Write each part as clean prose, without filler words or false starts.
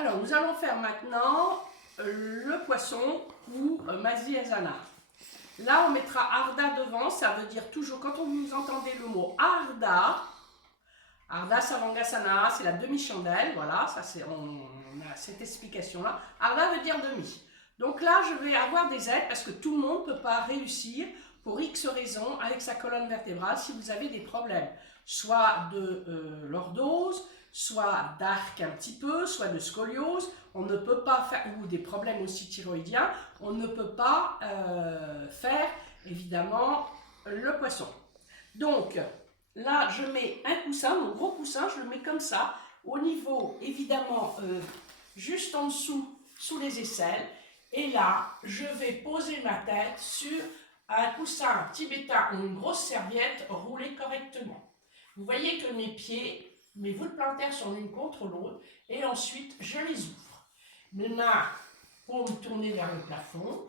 Alors, nous allons faire maintenant le poisson ou Madziasana. Là, on mettra Ardha devant, ça veut dire toujours, quand vous entendez le mot Ardha, Ardha Savangasana, c'est la demi-chandelle, voilà, ça c'est, on a cette explication-là. Ardha veut dire demi. Donc là, je vais avoir des aides parce que tout le monde ne peut pas réussir pour X raisons avec sa colonne vertébrale si vous avez des problèmes, soit de lordose, soit d'arc un petit peu, soit de scoliose. On ne peut pas faire, ou des problèmes aussi thyroïdiens, on ne peut pas faire évidemment le poisson. Donc là, je mets un coussin, mon gros coussin, je le mets comme ça, au niveau évidemment juste en dessous, sous les aisselles. Et là, je vais poser ma tête sur un coussin tibétain ou une grosse serviette roulée correctement. Vous voyez que mes pieds, mes voûtes plantaires sont l'une contre l'autre et ensuite je les ouvre. Mes mains pour me tourner vers le plafond.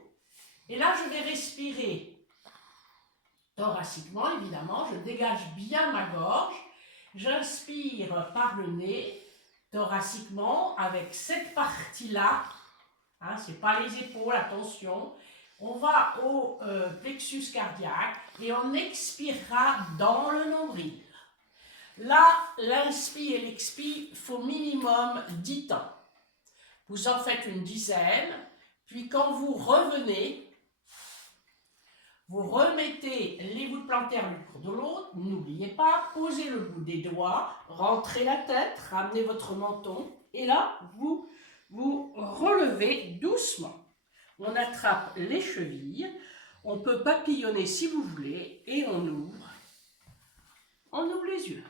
Et là, je vais respirer thoraciquement, évidemment. Je dégage bien ma gorge. J'inspire par le nez, thoraciquement, avec cette partie-là. Hein, ce n'est pas les épaules, attention. On va au plexus cardiaque et on expirera dans le nombril. Là, l'inspire et l'expire, il faut minimum 10 temps. Vous en faites une dizaine, puis quand vous revenez, vous remettez les voûtes plantaires l'une contre l'autre. N'oubliez pas, posez le bout des doigts, rentrez la tête, ramenez votre menton, et là, vous relevez doucement. On attrape les chevilles, on peut papillonner si vous voulez, et on ouvre les yeux.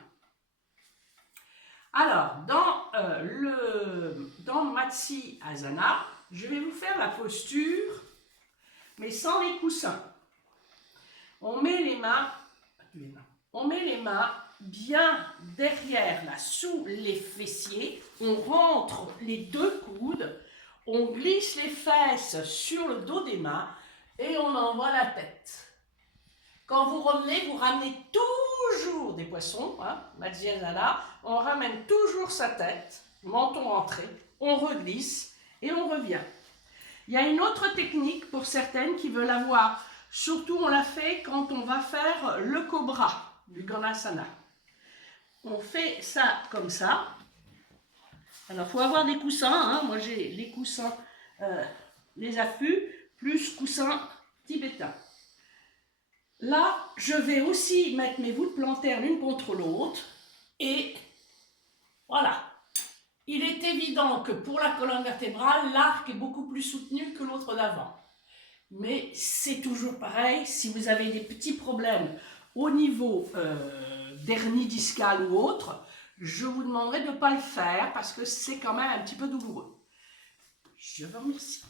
Alors, dans Matsyendrasana, je vais vous faire la posture, mais sans les coussins. On met les mains bien derrière, là, sous les fessiers. On rentre les deux coudes, on glisse les fesses sur le dos des mains et on envoie la tête. Quand vous revenez, vous ramenez toujours des poissons, hein, Matsyendrasana, on ramène toujours sa tête, menton rentré, on reglisse et on revient. Il y a une autre technique pour certaines qui veulent avoir, surtout on la fait quand on va faire le cobra du Ganasana. On fait ça comme ça. Alors il faut avoir des coussins, hein. Moi j'ai les coussins, les affûts, plus coussins tibétains. Là, je vais aussi mettre mes voûtes plantaires l'une contre l'autre et voilà. Il est évident que pour la colonne vertébrale, l'arc est beaucoup plus soutenu que l'autre d'avant. Mais c'est toujours pareil, si vous avez des petits problèmes au niveau d'hernie discale ou autre, je vous demanderai de ne pas le faire parce que c'est quand même un petit peu douloureux. Je vous remercie.